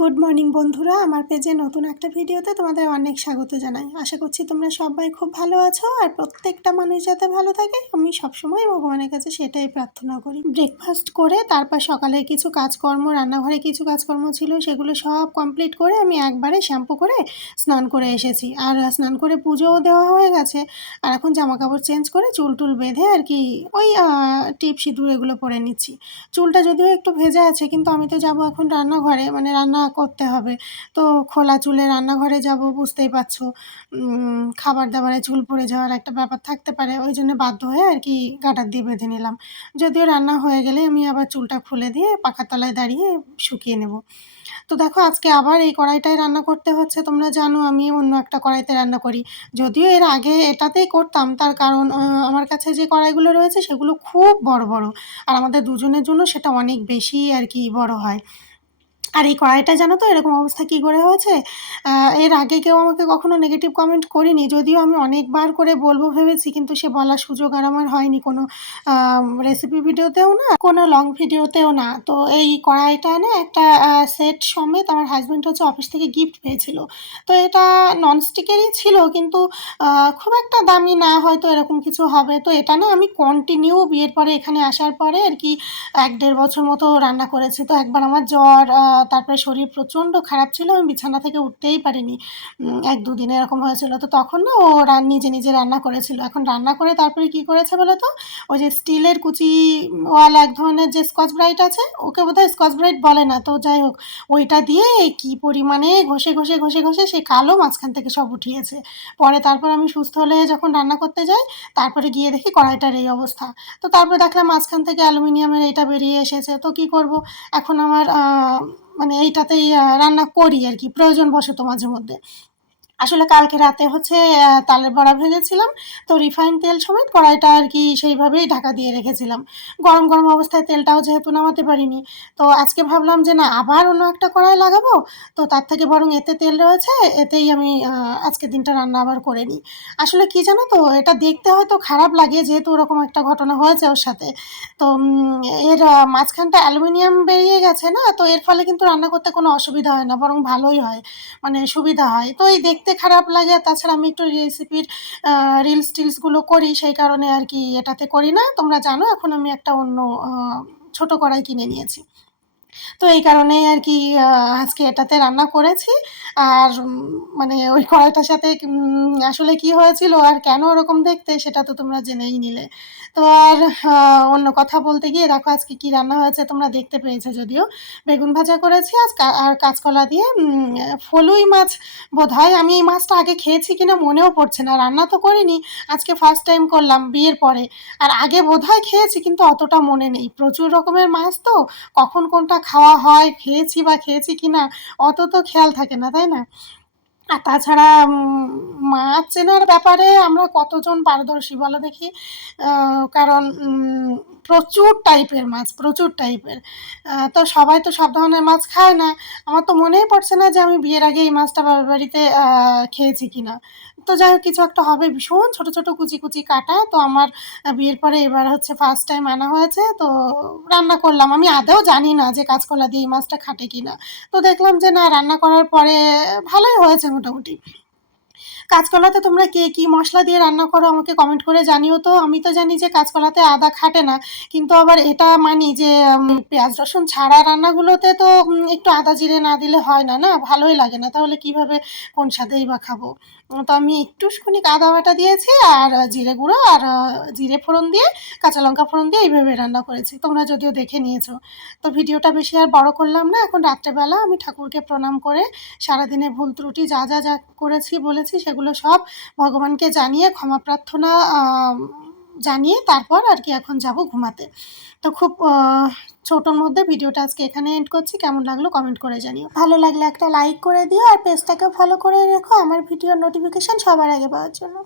Good morning বন্ধুরা। আমার পেজে নতুন একটা ভিডিওতে তোমাদের অনেক স্বাগত জানাই। আশা করছি তোমরা সবাই খুব ভালো আছো আর প্রত্যেকটা মানুষ যাতে ভালো থাকে, আমি সবসময় ভগবানের কাছে সেটাই প্রার্থনা করি। ব্রেকফাস্ট করে, তারপর সকালে কিছু কাজকর্ম, রান্নাঘরে কিছু কাজকর্ম ছিল, সেগুলো সব কমপ্লিট করে আমি একবারে শ্যাম্পু করে স্নান করে এসেছি। আর স্নান করে পুজোও দেওয়া হয়ে গেছে। আর এখন জামা কাপড় চেঞ্জ করে চুল টুল বেঁধে আর কি ওই টিপ সিঁদুর এগুলো পরে নিচ্ছি। চুলটা যদিও একটু ভেজা আছে, কিন্তু আমি তো যাব এখন রান্নাঘরে। মানে রান্না করতে হবে। তো খোলা চুলে রান্নাঘরে যাব, বুঝতেই পারছ। খাবার দাবারে চুল পড়ে যাওয়ার একটা ব্যাপার থাকতে পারে, ওই জন্য বাধ্য হয়ে আর কি গাটার দিয়ে বেঁধে নিলাম। যদিও রান্না হয়ে গেলে আমি আবার চুলটা খুলে দিয়ে পাখার তলায় দাঁড়িয়ে শুকিয়ে নেব। তো দেখো, আজকে আবার এই কড়াইটাই রান্না করতে হচ্ছে। তোমরা জানো, আমি অন্য একটা কড়াইতে রান্না করি। যদিও এর আগে এটাতেই করতাম, তার কারণ আমার কাছে যে কড়াইগুলো রয়েছে, সেগুলো খুব বড় বড়। আর আমাদের দুজনের জন্য সেটা অনেক বেশি আর কি বড় হয়। আর এই কড়াইটা জানো তো, এরকম অবস্থা কী করে হয়েছে? এর আগে কেউ আমাকে কখনো নেগেটিভ কমেন্ট করিনি, যদিও আমি অনেকবার করে বলব ভেবেছি, কিন্তু সে বলার সুযোগ আর আমার হয়নি কোনো রেসিপি ভিডিওতেও না, কোনো লং ভিডিওতেও না। তো এই কড়াইটা না একটা সেট সমেত আমার হাজব্যান্ড হচ্ছে অফিস থেকে গিফট পেয়েছিল। তো এটা ননস্টিকেরই ছিল, কিন্তু খুব একটা দামি না, হয়তো এরকম কিছু হবে। তো এটা না আমি কন্টিনিউ বিয়ের পরে এখানে আসার পরে আর কি, এক দেড় বছর মতো রান্না করেছি। তো একবার আমার জ্বর তারপরে শরীর প্রচণ্ড খারাপ ছিল, আমি বিছানা থেকে উঠতেই পারিনি। এক দুদিন এরকম হয়েছিল। তো তখন না ও রান নিজে নিজে রান্না করেছিল। এখন রান্না করে তারপরে কি করেছে বলো তো ওই যে স্টিলের কুচি ওয়ালা এক ধরনের যে স্কচ ব্রাইট আছে, ওকে বোধহয় স্কচ ব্রাইট বলে না। তো যাই হোক, ওইটা দিয়ে কি পরিমাণে ঘষে ঘষে ঘষে ঘষে সে কালো মাঝখান থেকে সব উঠিয়েছে। পরে তারপর আমি সুস্থ হলে যখন রান্না করতে যাই, তারপরে গিয়ে দেখি কড়াইটার এই অবস্থা। তো তারপরে দেখলাম মাঝখান থেকে অ্যালুমিনিয়ামের এইটা বেরিয়ে এসেছে। তো কি করব? এখন আমার মানে এইটাতেই রান্না করি আর কি প্রয়োজন বশত মাঝে মধ্যে। আসলে কালকে রাতে হচ্ছে তালের বড়া ভেজেছিলাম। তো রিফাইন তেল সমেত কড়াইটা আর কি সেইভাবেই ঢাকা দিয়ে রেখেছিলাম। গরম গরম অবস্থায় তেলটাও যেহেতু নামাতে পারিনি তো আজকে ভাবলাম যে না আবার অন্য একটা কড়াই লাগাবো। তো তার থেকে বরং এতে তেল রয়েছে এতেই আমি আহ, আজকের দিনটা রান্না আবার করে নিই। আসলে কি জানো তো এটা দেখতে হয়তো খারাপ লাগে যেহেতু ওরকম একটা ঘটনা হয়েছে ওর সাথে। তো এর মাঝখানটা অ্যালুমিনিয়াম বেরিয়ে গেছে না তো এর ফলে কিন্তু রান্না করতে কোনো অসুবিধা হয় না বরং ভালোই হয় মানে সুবিধা হয়। তো এই দেখতে খারাপ লাগে। তাছাড়া আমি একটু রেসিপির রিলস টিলসগুলো করি, সেই কারণে আর কি এটাতে করি না। তোমরা জানো, এখন আমি একটা অন্য ছোট কড়াই কিনে নিয়েছি। তো এই কারণেই আর কি আজকে এটাতে রান্না করেছি। আর মানে ওই কড়াইটার সাথে আসলে কি হয়েছিল আর কেন ওরকম দেখতে সেটা তো তোমরা জেনেই নিলে। তো আর অন্য কথা বলতে গিয়ে দেখো আজকে কি রান্না হয়েছে তোমরা দেখতে পেয়েছ যদিও। বেগুন ভাজা করেছি, আজ আর কাঁচকলা দিয়ে ফলুই মাছ। বোধ হয় আমি এই মাছটা আগে খেয়েছি কিনা মনেও পড়ছে না, রান্না তো করিনি, আজকে ফার্স্ট টাইম করলাম বিয়ের পরে। আর আগে বোধহয় খেয়েছি কিন্তু অতটা মনে নেই। প্রচুর রকমের মাছ তো, কখন কোনটা খাওয়া হয়, খেয়েছি বা খেয়েছি কিনা, অত তো খেয়াল থাকে না, তাই না? আর তাছাড়া মাছ চেনার ব্যাপারে আমরা কতজন পারদর্শী বলো দেখি? কারণ প্রচুর টাইপের মাছ, প্রচুর টাইপের তো সবাই তো সব ধরনের মাছ খায় না। আমার তো মনেই পড়ছে না যে আমি বিয়ের আগে এই মাছটা বাবার বাড়িতে খেয়েছি কিনা। তো যাই হোক, কিছু একটা হবে। ভীষণ ছোট ছোট, কুচি কুচি কাটা। তো আমার বিয়ের পরে এবার হচ্ছে ফার্স্ট টাইম আনা হয়েছে। তো রান্না করলাম। আমি আদৌ জানি না যে কাঁচকলা দিয়ে এই মাছটা খাটে কিনা। তো দেখলাম যে না, রান্না করার পরে ভালোই হয়েছে মোটামুটি। কাঁচকলাতে তোমরা কে কী মশলা দিয়ে রান্না করো আমাকে কমেন্ট করে জানিও তো। আমি তো জানি যে কাঁচকলাতে আদা খাটে না। কিন্তু আবার এটা মানি যে পেঁয়াজ, রসুন ছাড়া রান্নাগুলোতে তো একটু আদা জিরে না দিলে হয় না না? ভালোই লাগে না। তাহলে কীভাবে, কোন স্বাদেই বা খাব? তো আমি একটুখানি আদা বাটা দিয়েছি আর জিরে গুঁড়ো আর জিরে ফোড়ন দিয়ে, কাঁচা লঙ্কা ফোড়ন দিয়ে এইভাবে রান্না করেছি। তোমরা যদিও দেখে নিয়েছো। তো ভিডিওটা বেশি আর বড় করলাম না। এখন রাত্রেবেলা আমি ঠাকুরকে প্রণাম করে সারাদিনে ভুল ত্রুটি যা যা যা করেছি, বলেছি সেগুলো সব ভগবানকে জানিয়ে, ক্ষমা প্রার্থনা জানিয়ে তারপর আর কি এখন যাব ঘুমাতে। তো খুব ছোটোর মধ্যে ভিডিওটা আজকে এখানে এন্ড করছি। কেমন লাগল কমেন্ট করে জানিও। ভালো লাগলে একটা লাইক করে দিও আর পেজটাকেও ফলো করে রেখো। আমার ভিডিওর নোটিফিকেশান সবার আগে পাওয়ার জন্য।